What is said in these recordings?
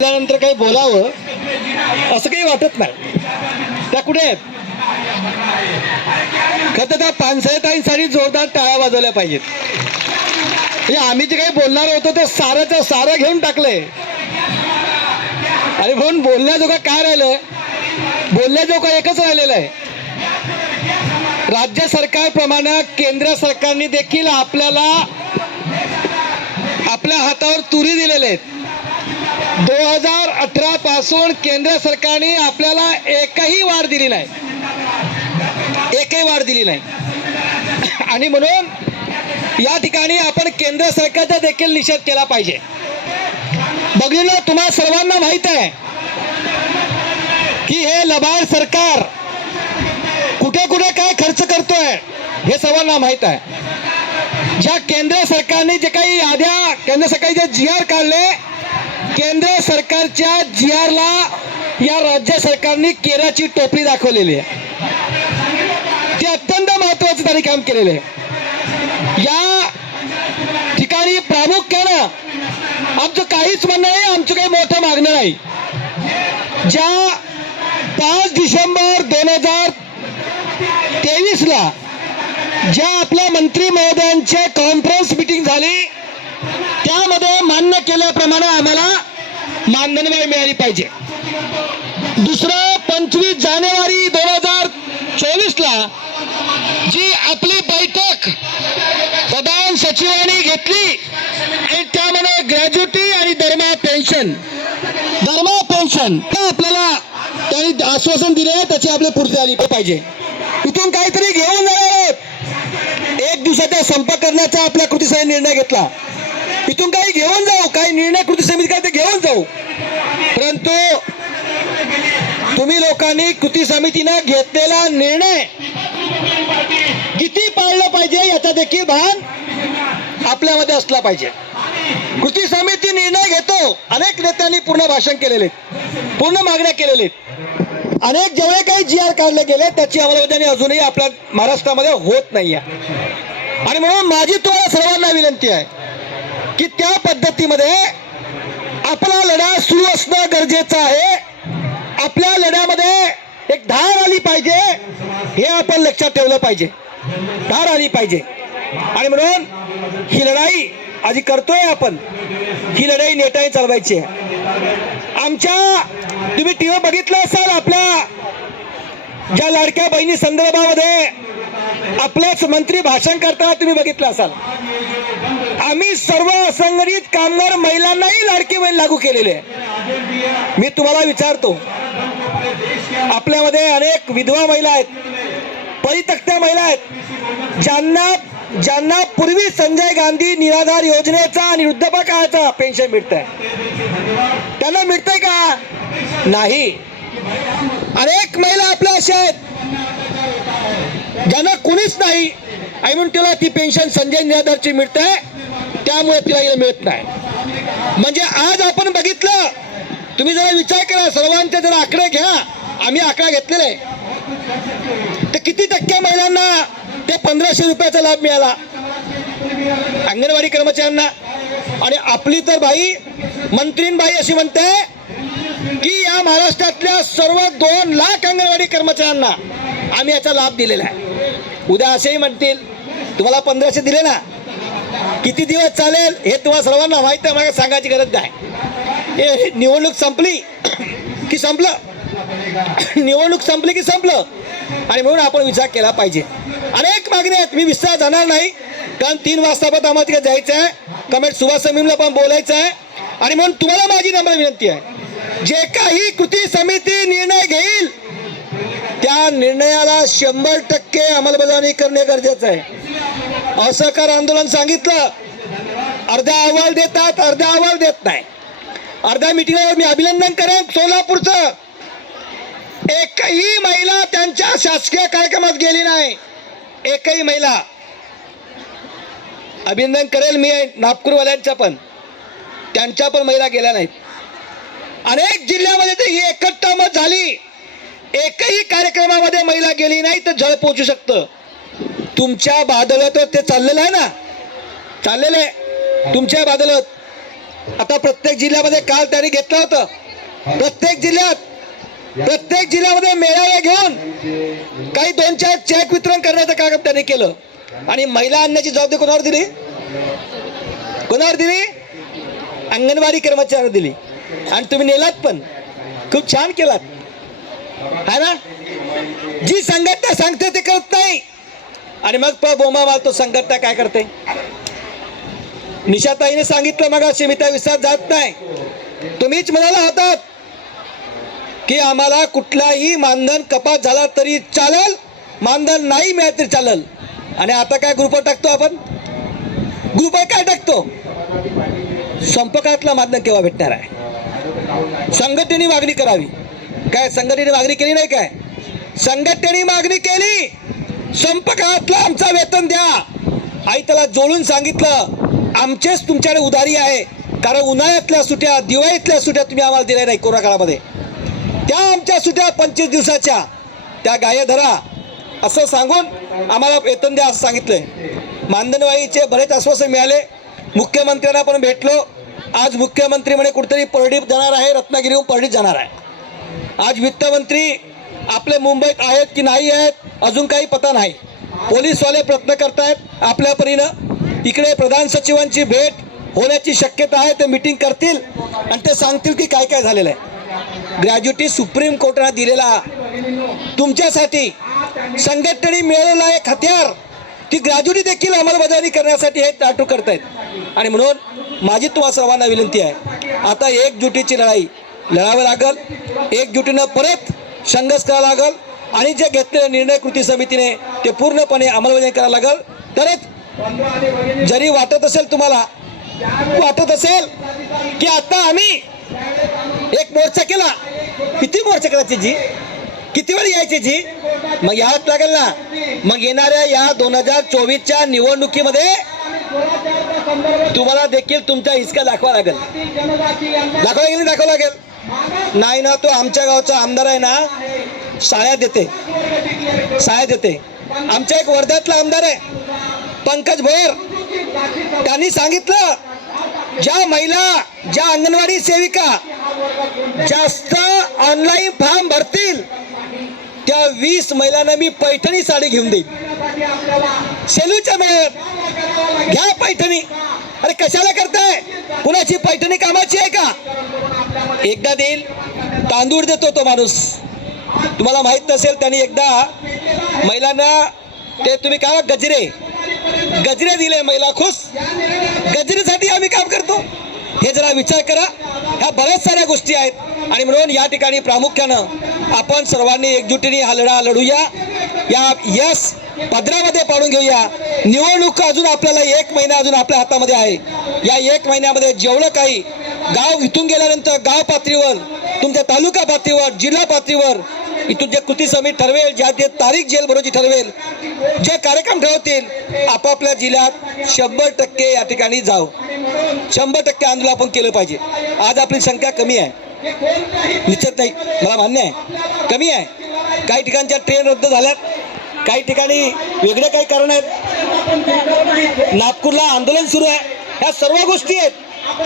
त्यानंतर काही बोलावं असं काही वाटत नाही. त्या कुठे आहेत? खरं तर त्या पानसाहेबांसाठी जोरदार टाळ्या वाजवल्या पाहिजेत. म्हणजे आम्ही जे काही बोलणार होतो ते सारंच्या सारं घेऊन टाकलंय. अरे म्हणून बोलण्याजोगं काय राहिलं बोलण्याजोगं एकच राहिलेलं आहे. राज्य सरकारप्रमाणे केंद्र सरकारने देखील आपल्याला आपल्या हातावर तुरी दिलेल्या आहेत. दोन हजार अठरा पासून केंद्र सरकारने आपल्याला एकही वाढ दिली नाही. एकही वाढ दिली नाही. आणि म्हणून या ठिकाणी आपण केंद्र सरकारचा देखील निषेध केला पाहिजे. बघितलं तुम्हा सर्वांना माहीत आहे की हे लबाड सरकार कुठे कुठे काय खर्च करतोय हे सर्वांना माहीत आहे. ज्या केंद्र सरकारने जे काही याद्या केंद्र सरकारचे जी आर काढले केंद्र सरकारच्या जी आरला या राज्य सरकारने केराची टोपली दाखवलेली आहे. ते अत्यंत महत्वाचं त्यांनी काम केलेलं आहे. या ठिकाणी प्रामुख्यानं आमचं काहीच म्हणणं नाही आमचं काही मोठं मागणं नाही. ज्या पाच डिसेंबर दोन हजार तेवीसला ज्या आपल्या मंत्री महोदयांचे कॉन्फरन्स मिटिंग झाली त्यामध्ये मान्य केल्याप्रमाणे आम्हाला मानधनवाय मिळाली पाहिजे. दुसरं पंचवीस जानेवारी दोन हजार चोवीसला जी आपली बैठक प्रधान सचिवांनी घेतली आणि त्यामध्ये ग्रॅज्युटी आणि दरमा पेन्शन. दरमा पेन्शन आपल्याला त्यांनी आश्वासन दिले त्याची आपली पूर्ती आली पाहिजे. इथून काहीतरी घेऊन जाणार आहोत. एक दिवसाचा संप करण्याचा आपल्या कृती निर्णय घेतला. इथून काही घेऊन जाऊ काही निर्णय कृती समिती काय ते घेऊन जाऊ. परंतु तुम्ही लोकांनी कृती समितीनं घेतलेला निर्णय किती पाळलं पाहिजे याचा देखील भान आपल्यामध्ये असला पाहिजे. कृती समिती निर्णय घेतो अनेक नेत्यांनी पूर्ण भाषण केलेले आहेत, पूर्ण मागण्या केलेले आहेत. अनेक जेवढे काही जी आर काढले गेले त्याची अंमलबजावणी अजूनही आपल्या महाराष्ट्रामध्ये होत नाही आहे आणि म्हणून माझी तुम्हाला सर्वांना विनंती आहे की त्या पद्धतीमध्ये आपला लढा सुरू असणं गरजेचं आहे. आपल्या लढ्यामध्ये एक धार आली पाहिजे हे आपण लक्षात ठेवलं पाहिजे. धार आली पाहिजे. आणि म्हणून ही लढाई आधी करतोय आपण. ही लढाई नेटाने चालवायची आहे. आमच्या तुम्ही टी व्ही बघितलं असाल आपल्या ज्या लाडक्या बहिणी संदर्भामध्ये आपलेच मंत्री भाषण करताना तुम्ही बघितलं असाल. आम्ही सर्व असंघटित कामगार महिलांनाही लाडकी बहीण लागू केलेली आहे. मी तुम्हाला विचारतो आपल्यामध्ये अनेक विधवा महिला आहेत परितक्त्या महिला आहेत ज्यांना ज्यांना पूर्वी संजय गांधी निराधार योजनेचा आणि वृद्धपकाळाचा पेन्शन मिळत आहे त्यांना मिळतंय का? नाही. अनेक महिला आपल्या अशा आहेत ज्यांना कुणीच नाही. आय म्हणून तिला ती पेन्शन संजय निराधारची मिळते त्यामुळे तिला मिळत नाही. म्हणजे आज आपण बघितलं तुम्ही जरा विचार करा सर्वांचे जरा आकडे घ्या. आम्ही आकडा घेतलेले. आहे तर किती टक्के महिलांना ते पंधराशे रुपयाचा लाभ मिळाला? अंगणवाडी कर्मचाऱ्यांना. आणि आपली तर बाई मंत्रीन बाई अशी म्हणते की या महाराष्ट्रातल्या सर्व दोन लाख अंगणवाडी कर्मचाऱ्यांना आम्ही याचा लाभ दिलेला आहे. उद्या असेही म्हणतील तुम्हाला पंधराशे दिले ना? किती दिवस चालेल हे तुम्हाला सर्वांना माहीत आहे मला सांगायची गरज नाही. हे निवडणूक संपली की संपलं? निवडणूक संपली की संपलं? आणि म्हणून आपण विचार केला पाहिजे. अनेक मागण्या आहेत मी विस्तार जाणार नाही. कारण तीन वाजता पण आम्हाला तिकडे जायचं आहे. कमेंट सुभाष समीमला पण बोलायचं आहे. आणि म्हणून तुम्हाला माझी नम्र विनंती आहे. जे काही कृती समिती निर्णय घेईल त्या निर्णयाला शंभर टक्के अंमलबजावणी करणे गरजेचं आहे. असहकार आंदोलन सांगितलं. अर्धा अहवाल देतात अर्धा अहवाल देत नाही. अर्ध्या मिटिंगवर मी अभिनंदन करेन सोलापूरचं. एकही महिला त्यांच्या शासकीय कार्यक्रमात गेली नाही. एकही महिला. अभिनंदन करेल मी नागपूरवाल्यांच्या पण. त्यांच्या पण महिला गेल्या नाहीत. अनेक जिल्ह्यामध्ये तर ही एकत्र मत झाली. एकही कार्यक्रमामध्ये महिला गेली नाही तर जळ पोचू शकतं. तुमच्या बादलत ते चाललेलं आहे ना? चाललेलं आहे. तुमच्या बादलत आता प्रत्येक जिल्ह्यामध्ये काल त्यांनी घेतलं होतं. प्रत्येक जिल्ह्यात प्रत्येक जिल्ह्यामध्ये मेळावे घेऊन काही दोन चार चेक वितरण करण्याचं काम त्यांनी केलं. आणि महिला आणण्याची जबाबदारी कोणावर दिली? कोणावर दिली? अंगणवाडी कर्मचाऱ्यावर दिली. आणि तुम्ही नेलात पण. खूप छान केलात. है ना? जी संघटना सांगते ते करत नाही. आणि मग प बोंबा मारतो संघटना काय करते? निशाताईने सांगितलं मग मी त्या विसरात जात नाही. तुम्हीच म्हणाला होतात की आम्हाला कुठलाही मानधन कपात झाला तरी चालेल मानधन नाही मिळत तरी चालेल. आणि आता काय ग्रुपवर टाकतो आपण? ग्रुपवर काय टाकतो? संपकातला मानधन केव्हा भेटणार आहे? संघटनेने मागणी करावी. काय संघटनेने मागणी केली नाही काय? संघटनेने मागणी केली! संपर्कातलं आमचा वेतन द्या. आई त्याला जोडून सांगितलं आमचेच तुमच्याकडे उधारी आहे. कारण उन्हाळ्यातल्या सुट्या दिवाळीतल्या सुट्या तुम्ही आम्हाला दिल्या नाही कोरोना काळामध्ये. त्या आमच्या सुट्या पंचवीस दिवसाच्या. त्या गाय धरा. असं सांगून आम्हाला वेतन द्या असं सांगितलंय. मानधनवाईचे बरेच आश्वासन मिळाले. मुख्यमंत्र्यांना पण भेटलो. आज मुख्यमंत्री म्हणे कुठेतरी परडीत जाणार आहे रत्नागिरीहून परडीत जाणार आहे. आज वित्तमंत्री आपले मुंबईत आहेत की नाही आहेत अजून काही पता नाही. पोलीसवाले प्रयत्न करतायत आपल्या परीनं इकडे प्रधान सचिवांची भेट होण्याची शक्यता आहे ते मिटिंग करतील आणि ते सांगतील की काय काय झालेलं आहे. ग्रॅज्युटी सुप्रीम कोर्टाने दिलेला तुमच्यासाठी संघटनेने मिळवलेला एक हत्यार ती ग्रॅज्युटी देखील अंमलबजावणी करण्यासाठी हे टाटू करतायत. आणि म्हणून माझी तुम्हा सर्वांना विनंती आहे आता एकजुटीची लढाई लढावं लागल एकजुटीनं परत संघर्ष करावा लागल आणि जे घेतलेले निर्णय कृती समितीने ते पूर्णपणे अंमलबजावणी करावं लागल. तरच जरी वाटत असेल तुम्हाला वाटत असेल की आता आम्ही एक मोर्चा केला. किती मोर्चा करायची जी? किती वेळ यायची जी? मग यावंच लागेल ना. मग येणाऱ्या या दोन हजार चोवीसच्या निवडणुकीमध्ये तुम्हाला देखील तुमचा हिसका दाखवा लागेल. दाखवा लागेल दाखवा लागेल. नाही ना तो आमच्या गावचा आमदार आहे ना शाळा देते. शाळा देते. आमच्या एक वर्ध्यातला आमदार आहे पंकज भोर. त्यांनी सांगितलं ज्या महिला ज्या अंगणवाडी सेविका जास्त ऑनलाईन फॉर्म भरतील त्या वीस महिलांना मी पैठणी साडी घेऊन देईन. सेलूच्या मेळ्यात घ्या पैठणी. अरे कशाला करताय? कुणाची पैठणी कामाची आहे का? एकदा देईल तांदूळ देतो तो माणूस. तुम्हाला माहीत नसेल त्यांनी एकदा महिलांना ते तुम्ही काय गजरे. गजरे दिले महिला खुश. गजरेसाठी आम्ही काम करतो. हे जरा विचार करा. ह्या बऱ्याच साऱ्या गोष्टी आहेत. आणि म्हणून या ठिकाणी प्रामुख्यानं आपण सर्वांनी एकजुटीने हा लढा लढूया. या यस पदरामध्ये पाडून घेऊया. निवडणूक अजून आपल्याला एक महिना अजून आपल्या हातामध्ये आहे. या एक महिन्यामध्ये जेवढं काही गाव इथून गेल्यानंतर गाव पातळीवर तुमच्या तालुका पातळीवर जिल्हा पातळीवर इथून जे कृती समिती ठरवेल ज्या जे तारीख जेल भरोची ठरवेल जे कार्यक्रम ठरवतील आपापल्या जिल्ह्यात शंभर टक्के या ठिकाणी जाऊ. शंभर टक्के आंदोलन आपण केलं पाहिजे. आज आपली संख्या कमी आहे. निश्चित नाही. मला मान्य आहे. कमी आहे. काही ठिकाणच्या ट्रेन रद्द झाल्यात. काही ठिकाणी वेगळे काही कारण आहेत. नागपूरला आंदोलन सुरू आहे. ह्या सर्व गोष्टी आहेत.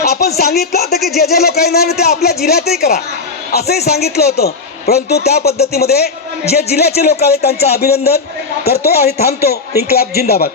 आपण सांगितलं होतं की जे जे लोक येणार ते आपल्या जिल्ह्यातही करा. असंही सांगितलं होतं. परंतु त्या पद्धतीमध्ये जे जिल्ह्याचे लोक आहेत त्यांचं अभिनंदन करतो आणि थांबतो. इन्कलाब जिंदाबाद.